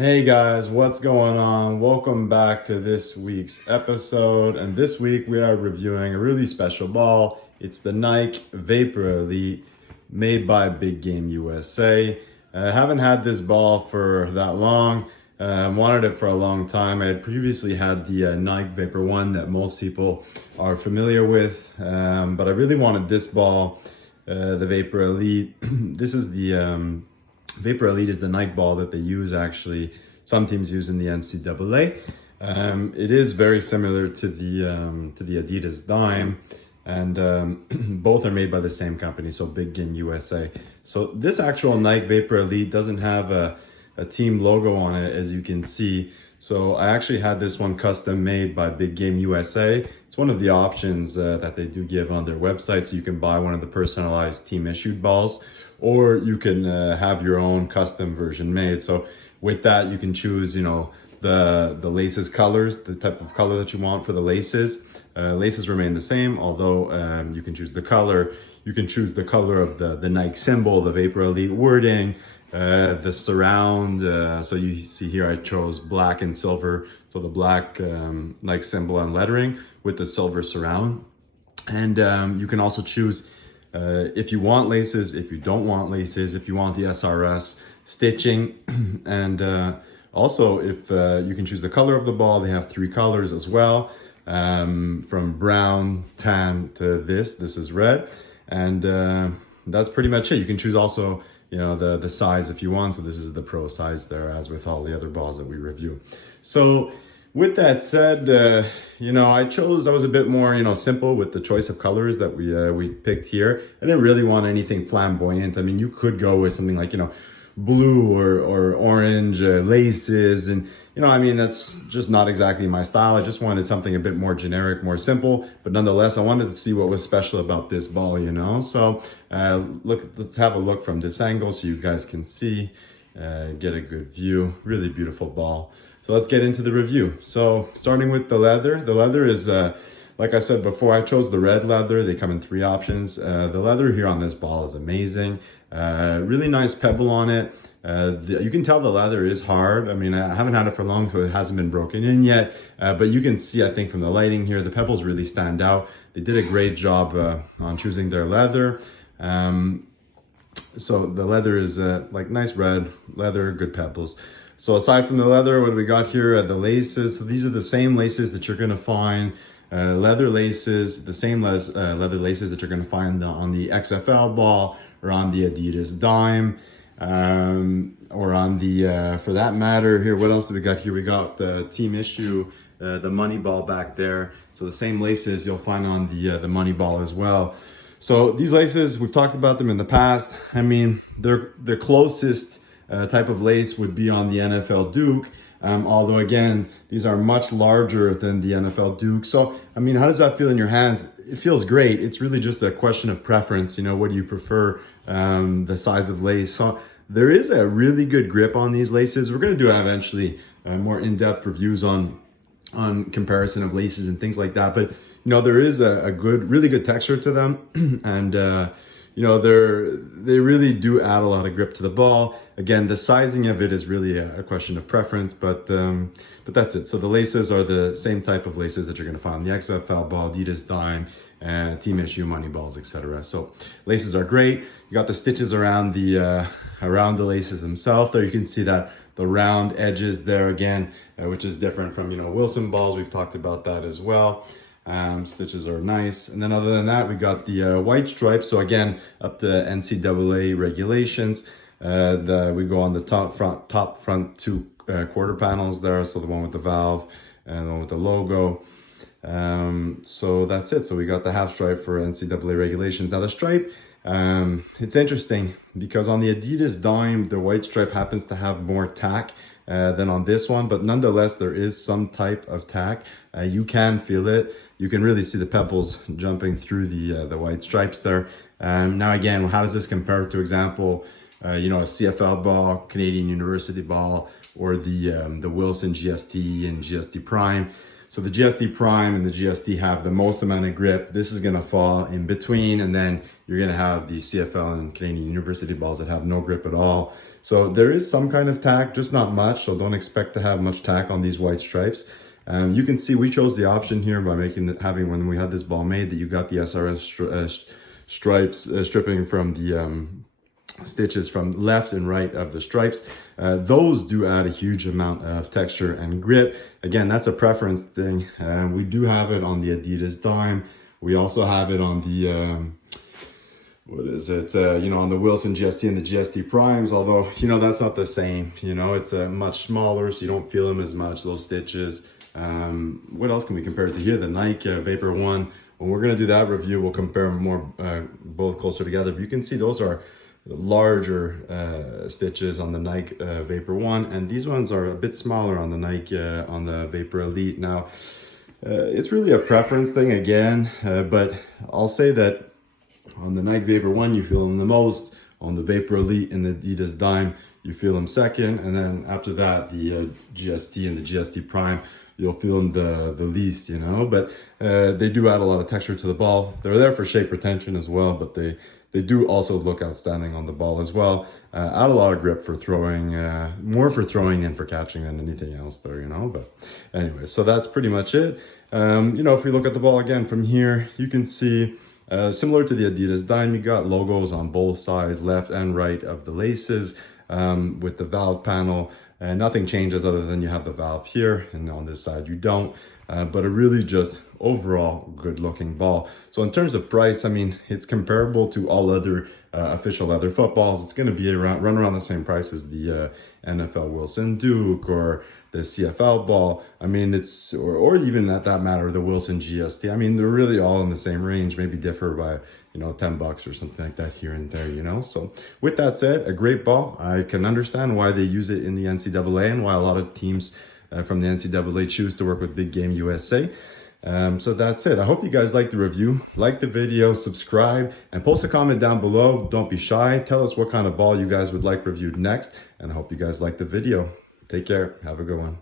Hey guys, what's going on? Welcome back to this week's episode. And this week we are reviewing a really special ball. It's the Nike Vapor Elite made by Big Game USA. I haven't had this ball for that long. Wanted it for a long time. I had previously had the Nike Vapor 1 that most people are familiar with. But I really wanted this ball, the Vapor Elite. This is the Vapor Elite is the Nike ball that they use actually. Some teams use in the NCAA. It is very similar to the Adidas Dime, and both are made by the same company, so Big Game USA. So this actual Nike Vapor Elite doesn't have a team logo on it, as you can see. So I actually had this one custom made by Big Game USA. It's one of the options that they do give on their website. So you can buy one of the personalized team issued balls, or you can have your own custom version made. So with that, you can choose, the laces colors, the type of color that you want for the laces. Laces remain the same, although you can choose the color. You can choose the color of the Nike symbol, the Vapor Elite wording, the surround. So you see here I chose black and silver, so the black Nike symbol and lettering with the silver surround. And you can also choose if you want laces, if you don't want laces, if you want the SRS stitching, and also if you can choose the color of the ball. They have 3 colors as well, from brown, tan to this is red, and that's pretty much it. You can choose also the size if you want. So this is the pro size there, as with all the other balls that we review. So with that said, I was a bit more, simple with the choice of colors that we picked here. I didn't really want anything flamboyant. I mean, you could go with something like, blue or orange laces, and that's just not exactly my style. I just wanted something a bit more generic, more simple, but nonetheless I wanted to see what was special about this ball. So let's have a look from this angle so you guys can see, get a good view. Really beautiful ball. So let's get into the review. So starting with the leather is like I said before, I chose the red leather. They come in 3 options. The leather here on this ball is amazing. Really nice pebble on it. You can tell the leather is hard. I mean, I haven't had it for long, so it hasn't been broken in yet. But you can see, I think, from the lighting here, the pebbles really stand out. They did a great job on choosing their leather. So the leather is like nice red leather, good pebbles. So aside from the leather, what do we got here? The laces. So these are the same laces that you're going to find. Leather laces, the same leather laces that you're going to find on the XFL ball, or on the Adidas Dime, or on the, for that matter, here, what else do we got here? We got the team issue, the money ball back there. So the same laces you'll find on the money ball as well. So these laces, we've talked about them in the past. I mean, their closest type of lace would be on the NFL Duke. Although again, these are much larger than the NFL Duke. So, I mean, how does that feel in your hands? It feels great. It's really just a question of preference. What do you prefer, the size of lace? So there is a really good grip on these laces. We're going to do eventually more in-depth reviews on comparison of laces and things like that. But, there is a really good texture to them. And, they really do add a lot of grip to the ball. Again, the sizing of it is really a question of preference, but that's it. So the laces are the same type of laces that you're going to find on the XFL ball, Adidas Dime, team issue money balls, etc. So laces are great. You got the stitches around the laces themselves. There you can see that the round edges there again, which is different from Wilson balls. We've talked about that as well. Stitches are nice. And then other than that, we got the white stripes. So again, up to NCAA regulations. We go on the top front 2 quarter panels there. So the one with the valve and the one with the logo. So that's it. So we got the half stripe for NCAA regulations. Now the stripe, it's interesting because on the Adidas Dime, the white stripe happens to have more tack than on this one, but nonetheless, there is some type of tack. You can feel it. You can really see the pebbles jumping through the white stripes there. Now again, how does this compare to, example, a CFL ball, Canadian University ball, or the Wilson GST and GST Prime? So the GST Prime and the GST have the most amount of grip. This is going to fall in between, and then you're going to have the CFL and Canadian University balls that have no grip at all. So there is some kind of tack, just not much. So don't expect to have much tack on these white stripes. You can see we chose the option here by having when we had this ball made that you got the SRS stripes stripping from the stitches from left and right of the stripes. Those do add a huge amount of texture and grip. Again, that's a preference thing. We do have it on the Adidas Dime. We also have it on the what is it, on the Wilson GST and the GST Primes, although, that's not the same. It's much smaller, so you don't feel them as much, those stitches. What else can we compare it to here? The Nike Vapor 1. When we're going to do that review, we'll compare them more, both closer together. But you can see those are larger stitches on the Nike Vapor 1, and these ones are a bit smaller on the Nike, on the Vapor Elite. Now, it's really a preference thing again, but I'll say that on the Nike Vapor 1, you feel them the most. On the Vapor Elite and the Adidas Dime, you feel them second. And then after that, the GST and the GST Prime, you'll feel them the least, But they do add a lot of texture to the ball. They're there for shape retention as well, but they do also look outstanding on the ball as well. Add a lot of grip for throwing, more for throwing than for catching than anything else there, But anyway, so that's pretty much it. If we look at the ball again from here, you can see similar to the Adidas Dime, you got logos on both sides, left and right of the laces, with the valve panel. Nothing changes other than you have the valve here, and on this side you don't. But a really just overall good looking ball. So in terms of price, it's comparable to all other official leather footballs. It's going to be run around the same price as the NFL Wilson Duke or the CFL ball. It's, or even at that matter, the Wilson GST. They're really all in the same range, maybe differ by, $10 or something like that here and there, So with that said, a great ball. I can understand why they use it in the NCAA and why a lot of teams from the NCAA choose to work with Big Game USA. So that's it. I hope you guys liked the review. Like the video, subscribe, and post a comment down below. Don't be shy. Tell us what kind of ball you guys would like reviewed next. And I hope you guys liked the video. Take care. Have a good one.